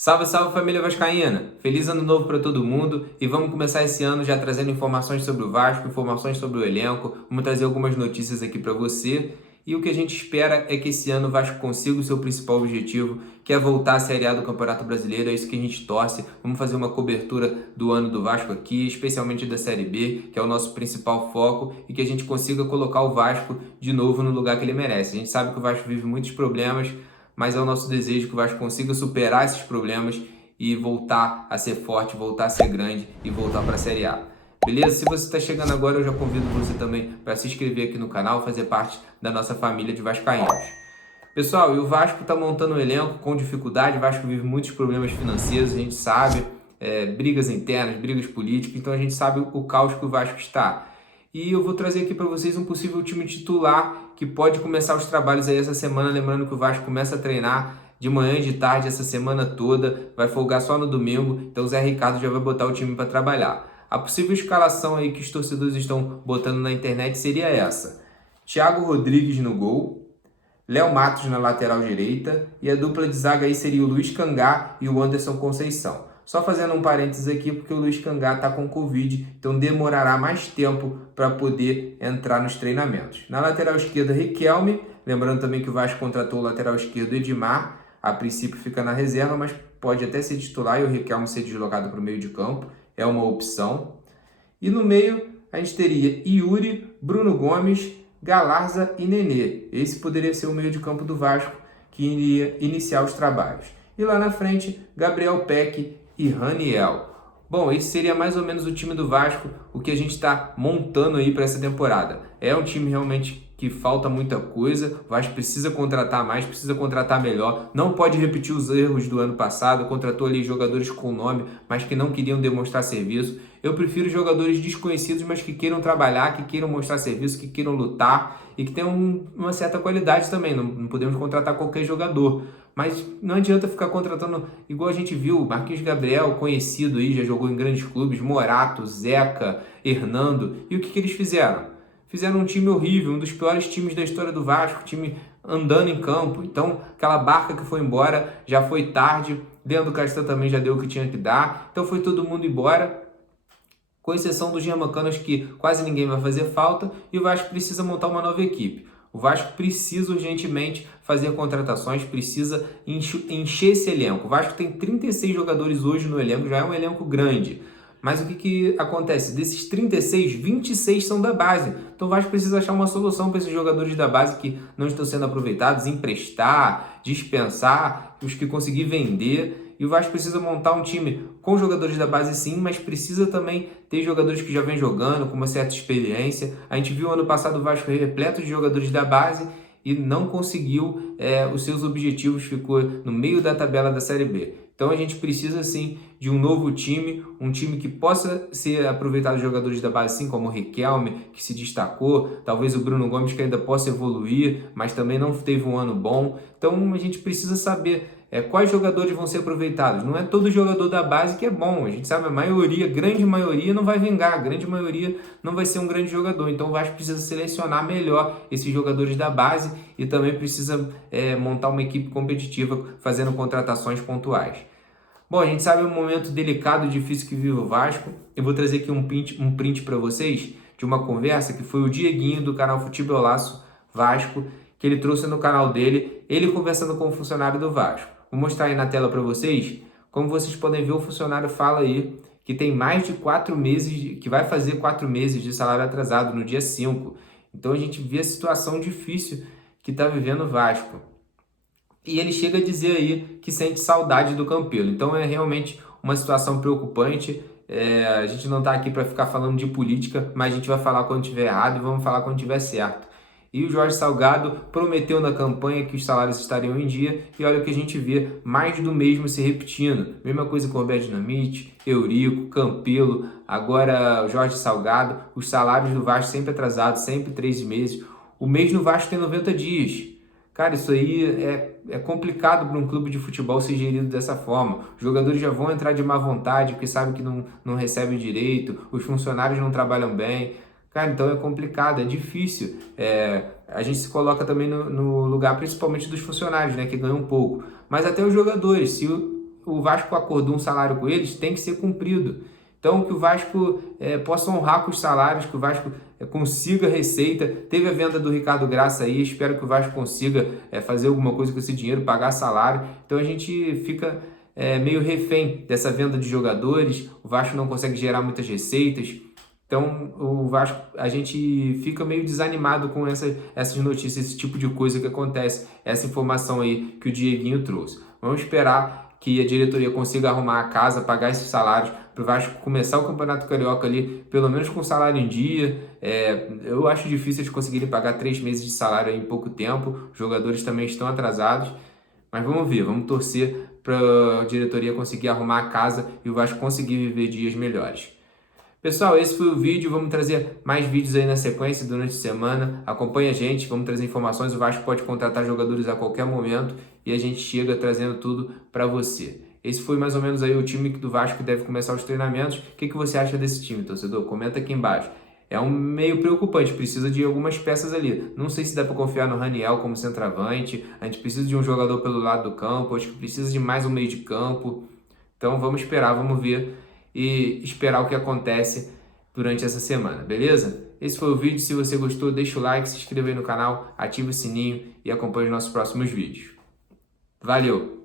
Salve, salve família vascaína! Feliz ano novo para todo mundo e vamos começar esse ano já trazendo informações sobre o Vasco, informações sobre o elenco, vamos trazer algumas notícias aqui para você e o que a gente espera é que esse ano o Vasco consiga o seu principal objetivo, que é voltar à Série A do Campeonato Brasileiro, é isso que a gente torce. Vamos fazer uma cobertura do ano do Vasco aqui, especialmente da Série B, que é o nosso principal foco e que a gente consiga colocar o Vasco de novo no lugar que ele merece. A gente sabe que o Vasco vive muitos problemas, mas é o nosso desejo que o Vasco consiga superar esses problemas e voltar a ser forte, voltar a ser grande e voltar para a Série A. Beleza? Se você está chegando agora, eu já convido você também para se inscrever aqui no canal, fazer parte da nossa família de vascaínos. Pessoal, e o Vasco está montando um elenco com dificuldade, o Vasco vive muitos problemas financeiros, a gente sabe, brigas internas, brigas políticas, então a gente sabe o caos que o Vasco está. E eu vou trazer aqui para vocês um possível time titular que pode começar os trabalhos aí essa semana, lembrando que o Vasco começa a treinar de manhã e de tarde essa semana toda, vai folgar só no domingo, então o Zé Ricardo já vai botar o time para trabalhar. A possível escalação aí que os torcedores estão botando na internet seria essa: Thiago Rodrigues no gol, Léo Matos na lateral direita e a dupla de zaga aí seria o Luiz Cangá e o Anderson Conceição. Só fazendo um parênteses aqui, porque o Luiz Cangá está com Covid, então demorará mais tempo para poder entrar nos treinamentos. Na lateral esquerda, Riquelme, lembrando também que o Vasco contratou o lateral esquerdo Edmar, a princípio fica na reserva, mas pode até ser titular e o Riquelme ser deslocado para o meio de campo, é uma opção. E no meio, a gente teria Yuri, Bruno Gomes, Galarza e Nenê. Esse poderia ser o meio de campo do Vasco, que iria iniciar os trabalhos. E lá na frente, Gabriel Peck e Raniel. Bom, esse seria mais ou menos o time do Vasco, o que a gente está montando aí para essa temporada. É um time realmente que falta muita coisa, o Vasco precisa contratar mais, precisa contratar melhor, não pode repetir os erros do ano passado, contratou ali jogadores com nome, mas que não queriam demonstrar serviço. Eu prefiro jogadores desconhecidos, mas que queiram trabalhar, que queiram mostrar serviço, que queiram lutar e que tenham uma certa qualidade também. Não podemos contratar qualquer jogador. Mas não adianta ficar contratando, igual a gente viu, Marquinhos Gabriel, conhecido aí, já jogou em grandes clubes, Morato, Zeca, Hernando. E o que eles fizeram? Fizeram um time horrível, um dos piores times da história do Vasco, time andando em campo. Então, aquela barca que foi embora já foi tarde. Leandro Castan também já deu o que tinha que dar. Então, foi todo mundo embora, com exceção do Germancano, que quase ninguém vai fazer falta. E o Vasco precisa montar uma nova equipe. O Vasco precisa urgentemente fazer contratações, precisa encher esse elenco. O Vasco tem 36 jogadores hoje no elenco, já é um elenco grande. Mas o que acontece? Desses 36, 26 são da base. Então o Vasco precisa achar uma solução para esses jogadores da base que não estão sendo aproveitados, emprestar, dispensar, os que conseguir vender. E o Vasco precisa montar um time com jogadores da base sim, mas precisa também ter jogadores que já vêm jogando, com uma certa experiência. A gente viu ano passado o Vasco repleto de jogadores da base e não conseguiu os seus objetivos, ficou no meio da tabela da Série B. Então a gente precisa sim de um novo time, um time que possa ser aproveitado de jogadores da base, assim como o Riquelme, que se destacou, talvez o Bruno Gomes, que ainda possa evoluir, mas também não teve um ano bom. Então a gente precisa saber quais jogadores vão ser aproveitados. Não é todo jogador da base que é bom, a gente sabe, a maioria, grande maioria não vai vingar, a grande maioria não vai ser um grande jogador. Então o Vasco precisa selecionar melhor esses jogadores da base e também precisa montar uma equipe competitiva fazendo contratações pontuais. Bom, a gente sabe o momento delicado e difícil que vive o Vasco. Eu vou trazer aqui um print para vocês de uma conversa que foi o Dieguinho do canal Futebolaço Vasco, que ele trouxe no canal dele, ele conversando com o funcionário do Vasco. Vou mostrar aí na tela para vocês. Como vocês podem ver, o funcionário fala aí que tem mais de 4 meses, que vai fazer 4 meses de salário atrasado no dia 5. Então a gente vê a situação difícil que está vivendo o Vasco. E ele chega a dizer aí que sente saudade do Campelo. Então é realmente uma situação preocupante. A gente não está aqui para ficar falando de política, mas a gente vai falar quando tiver errado e vamos falar quando tiver certo. E o Jorge Salgado prometeu na campanha que os salários estariam em dia e olha o que a gente vê, mais do mesmo se repetindo. Mesma coisa com o Roberto Dinamite, Eurico, Campelo, agora o Jorge Salgado. Os salários do Vasco sempre atrasados, sempre 3 meses. O mês no Vasco tem 90 dias. Cara, isso aí é complicado para um clube de futebol ser gerido dessa forma. Os jogadores já vão entrar de má vontade porque sabem que não recebem direito, os funcionários não trabalham bem. Cara, então é complicado, é difícil. A gente se coloca também no lugar principalmente dos funcionários, né, que ganham pouco. Mas até os jogadores, se o Vasco acordou um salário com eles, tem que ser cumprido. Então, que o Vasco possa honrar com os salários, que o Vasco consiga receita. Teve a venda do Ricardo Graça aí, espero que o Vasco consiga fazer alguma coisa com esse dinheiro, pagar salário. Então, a gente fica meio refém dessa venda de jogadores, o Vasco não consegue gerar muitas receitas. Então, o Vasco, a gente fica meio desanimado com essas notícias, esse tipo de coisa que acontece, essa informação aí que o Dieguinho trouxe. Vamos esperar que a diretoria consiga arrumar a casa, pagar esses salários, para o Vasco começar o Campeonato Carioca ali, pelo menos com salário em dia. Eu acho difícil eles conseguirem pagar 3 meses de salário aí em pouco tempo, os jogadores também estão atrasados, mas vamos ver, vamos torcer para a diretoria conseguir arrumar a casa e o Vasco conseguir viver dias melhores. Pessoal, esse foi o vídeo, vamos trazer mais vídeos aí na sequência durante a semana, acompanha a gente, vamos trazer informações, o Vasco pode contratar jogadores a qualquer momento e a gente chega trazendo tudo para você. Esse foi mais ou menos aí o time do Vasco que deve começar os treinamentos. O que você acha desse time, torcedor? Comenta aqui embaixo. É um meio preocupante, precisa de algumas peças ali. Não sei se dá para confiar no Raniel como centroavante, a gente precisa de um jogador pelo lado do campo, acho que precisa de mais um meio de campo. Então vamos esperar, vamos ver e esperar o que acontece durante essa semana, beleza? Esse foi o vídeo, se você gostou, deixa o like, se inscreva aí no canal, ativa o sininho e acompanhe os nossos próximos vídeos. Valeu!